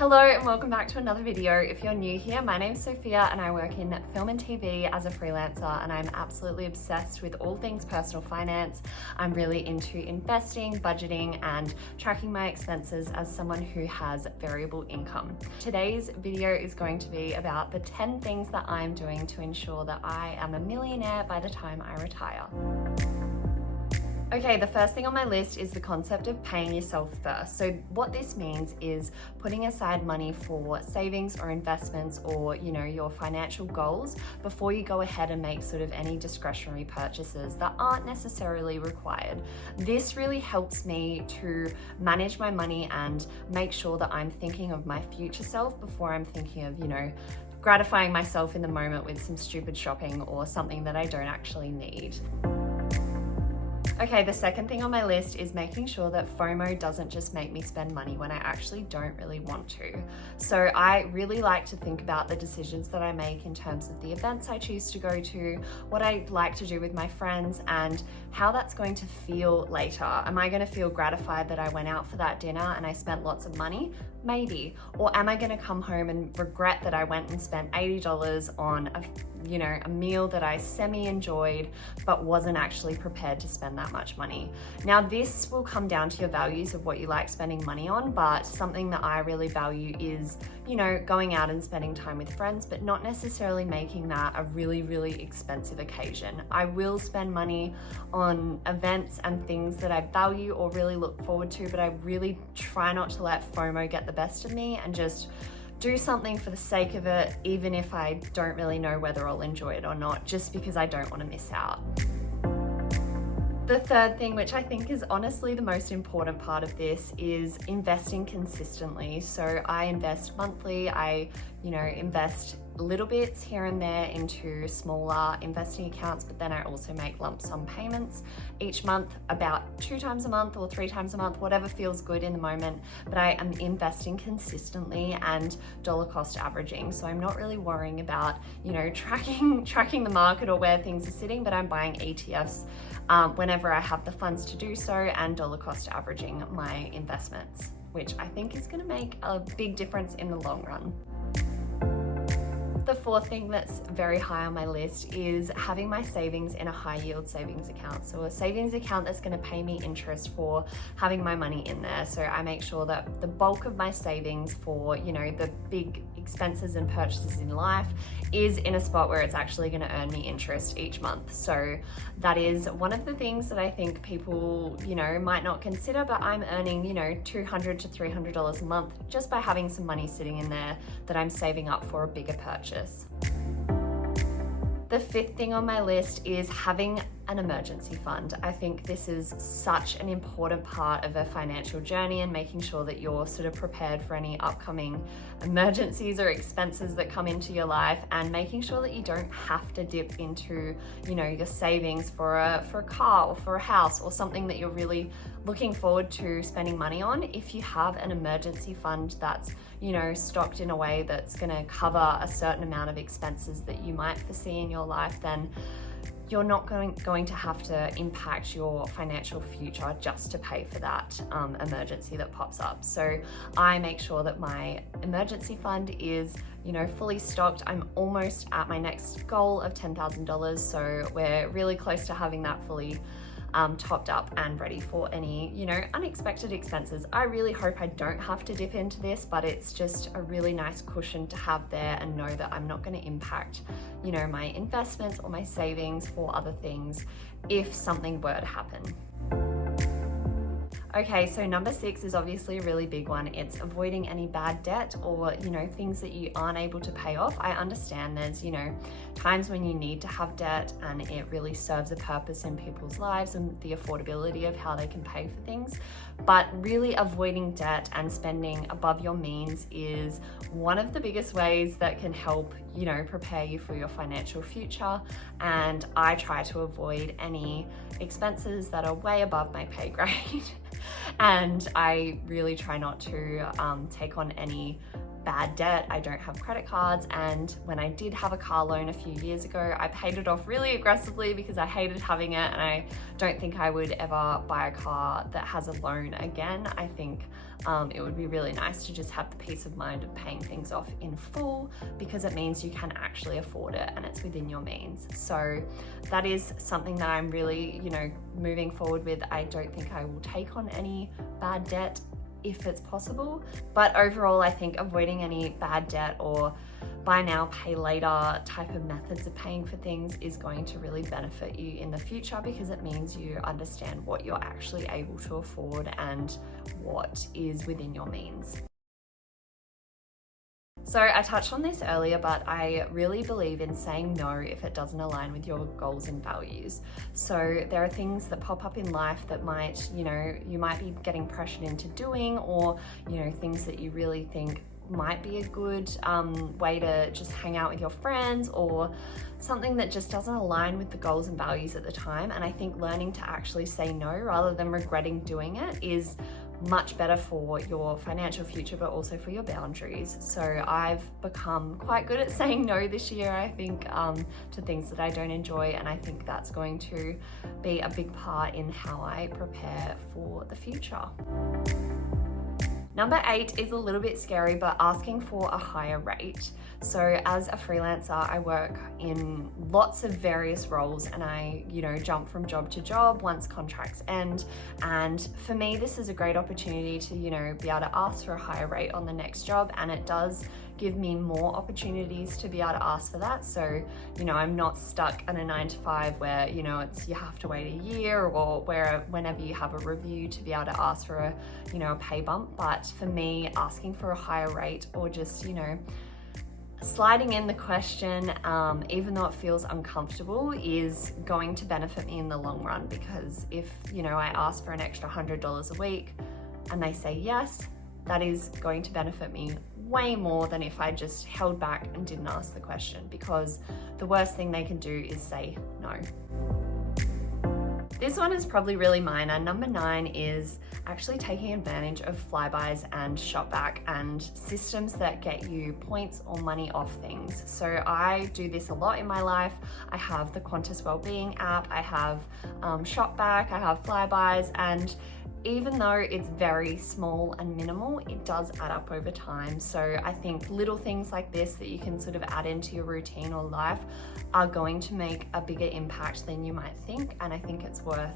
Hello and welcome back to another video. If you're new here, my name's Sophia and I work in film and TV as a freelancer, and I'm absolutely obsessed with all things personal finance. I'm really into investing, budgeting and tracking my expenses as someone who has variable income. Today's video is going to be about the 10 things that I'm doing to ensure that I am a millionaire by the time I retire. Okay, the first thing on my list is the concept of paying yourself first. So what this means is putting aside money for savings or investments or, your financial goals before you go ahead and make sort of any discretionary purchases that aren't necessarily required. This really helps me to manage my money and make sure that I'm thinking of my future self before I'm thinking of, gratifying myself in the moment with some stupid shopping or something that I don't actually need. Okay, the second thing on my list is making sure that FOMO doesn't just make me spend money when I actually don't really want to. So I really like to think about the decisions that I make in terms of the events I choose to go to, what I like to do with my friends, and how that's going to feel later. Am I going to feel gratified that I went out for that dinner and I spent lots of money? Maybe. Or am I going to come home and regret that I went and spent $80 on a meal that I semi-enjoyed but wasn't actually prepared to spend that much money? Now this will come down to your values of what you like spending money on, but something that I really value is, going out and spending time with friends, but not necessarily making that a really, really expensive occasion. I will spend money on events and things that I value or really look forward to, but I really try not to let FOMO get the best of me and just do something for the sake of it, even if I don't really know whether I'll enjoy it or not, just because I don't want to miss out. The third thing, which I think is honestly the most important part of this, is investing consistently. So I invest monthly, I invest little bits here and there into smaller investing accounts, but then I also make lump sum payments each month, about 2 times a month or 3 times a month, whatever feels good in the moment. But I am investing consistently and dollar cost averaging. So I'm not really worrying about, tracking the market or where things are sitting, but I'm buying ETFs whenever I have the funds to do so, and dollar cost averaging my investments, which I think is going to make a big difference in the long run. The fourth thing that's very high on my list is having my savings in a high yield savings account. So a savings account that's going to pay me interest for having my money in there. So I make sure that the bulk of my savings for, the big expenses and purchases in life is in a spot where it's actually going to earn me interest each month. So that is one of the things that I think people, might not consider, but I'm earning, $200 to $300 a month just by having some money sitting in there that I'm saving up for a bigger purchase. The fifth thing on my list is having an emergency fund. I think this is such an important part of a financial journey, and making sure that you're sort of prepared for any upcoming emergencies or expenses that come into your life, and making sure that you don't have to dip into, your savings for a car or for a house or something that you're really looking forward to spending money on. If you have an emergency fund that's, stocked in a way that's going to cover a certain amount of expenses that you might foresee in your life, then you're not going to have to impact your financial future just to pay for that emergency that pops up. So I make sure that my emergency fund is, fully stocked. I'm almost at my next goal of $10,000. So we're really close to having that fully topped up and ready for any, unexpected expenses. I really hope I don't have to dip into this, but it's just a really nice cushion to have there and know that I'm not going to impact, my investments or my savings for other things if something were to happen. Okay, so number 6 is obviously a really big one. It's avoiding any bad debt or, things that you aren't able to pay off. I understand there's, times when you need to have debt and it really serves a purpose in people's lives and the affordability of how they can pay for things. But really avoiding debt and spending above your means is one of the biggest ways that can help, prepare you for your financial future. And I try to avoid any expenses that are way above my pay grade. And I really try not to take on any bad debt. I don't have credit cards, and when I did have a car loan a few years ago, I paid it off really aggressively because I hated having it, and I don't think I would ever buy a car that has a loan again. I think it would be really nice to just have the peace of mind of paying things off in full, because it means you can actually afford it and it's within your means. So that is something that I'm really, moving forward with. I don't think I will take on any bad debt if it's possible, but overall I think avoiding any bad debt or buy now, pay later type of methods of paying for things is going to really benefit you in the future, because it means you understand what you're actually able to afford and what is within your means. So I touched on this earlier, but I really believe in saying no if it doesn't align with your goals and values. So there are things that pop up in life that might, you might be getting pressured into doing, or, things that you really think might be a good way to just hang out with your friends, or something that just doesn't align with the goals and values at the time. And I think learning to actually say no rather than regretting doing it is much better for your financial future, but also for your boundaries. So I've become quite good at saying no this year, I think, to things that I don't enjoy, and I think that's going to be a big part in how I prepare for the future. Number 8 is a little bit scary, but asking for a higher rate. So as a freelancer, I work in lots of various roles, and I, jump from job to job once contracts end. And for me, this is a great opportunity to, be able to ask for a higher rate on the next job, and it does give me more opportunities to be able to ask for that. So, I'm not stuck in a 9-to-5 where, you have to wait a year, or whenever you have a review to be able to ask for a, a pay bump. But for me, asking for a higher rate, or just, sliding in the question, even though it feels uncomfortable, is going to benefit me in the long run. Because if, I ask for an extra $100 a week and they say yes, that is going to benefit me way more than if I just held back and didn't ask the question, because the worst thing they can do is say no. This one is probably really minor. Number 9 is actually taking advantage of flybys and shopback and systems that get you points or money off things. So I do this a lot in my life. I have the Qantas Wellbeing app, I have shopback, I have flybys, and even though it's very small and minimal, it does add up over time. So I think little things like this that you can sort of add into your routine or life are going to make a bigger impact than you might think. And I think it's worth,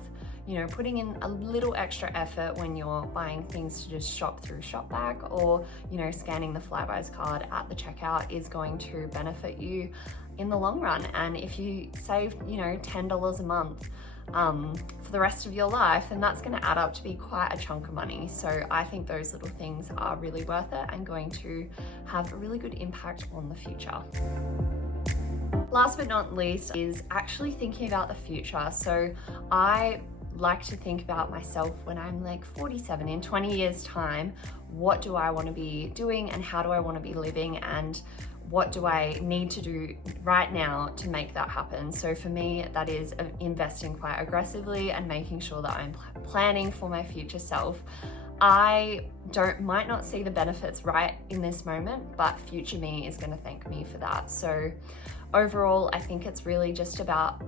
putting in a little extra effort when you're buying things to just shop through shopback, or, scanning the Flybys card at the checkout is going to benefit you in the long run. And if you save, $10 a month, for the rest of your life, then that's going to add up to be quite a chunk of money. So I think those little things are really worth it and going to have a really good impact on the future. Last but not least is actually thinking about the future. So I like to think about myself when I'm like 47, in 20 years time. What do I want to be doing, and how do I want to be living, and what do I need to do right now to make that happen? So for me, that is investing quite aggressively and making sure that I'm planning for my future self. I might not see the benefits right in this moment, but future me is going to thank me for that. So overall, I think it's really just about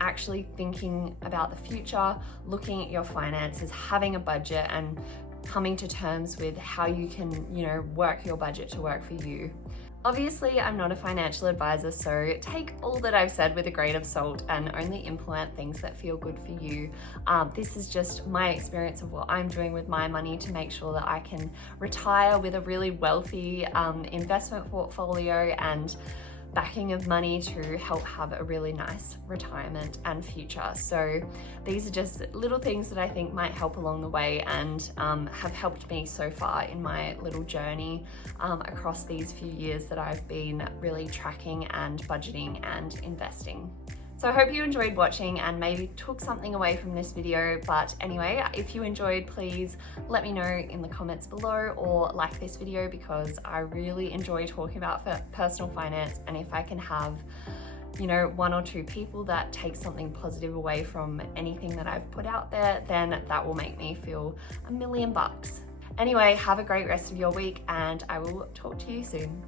actually thinking about the future, looking at your finances, having a budget, and coming to terms with how you can, work your budget to work for you. Obviously, I'm not a financial advisor, so take all that I've said with a grain of salt and only implement things that feel good for you. This is just my experience of what I'm doing with my money to make sure that I can retire with a really wealthy investment portfolio and backing of money to help have a really nice retirement and future. So these are just little things that I think might help along the way, and have helped me so far in my little journey across these few years that I've been really tracking and budgeting and investing. So I hope you enjoyed watching and maybe took something away from this video. But anyway, if you enjoyed, please let me know in the comments below, or like this video, because I really enjoy talking about personal finance. And if I can have, 1 or 2 people that take something positive away from anything that I've put out there, then that will make me feel $1 million. Anyway, have a great rest of your week and I will talk to you soon.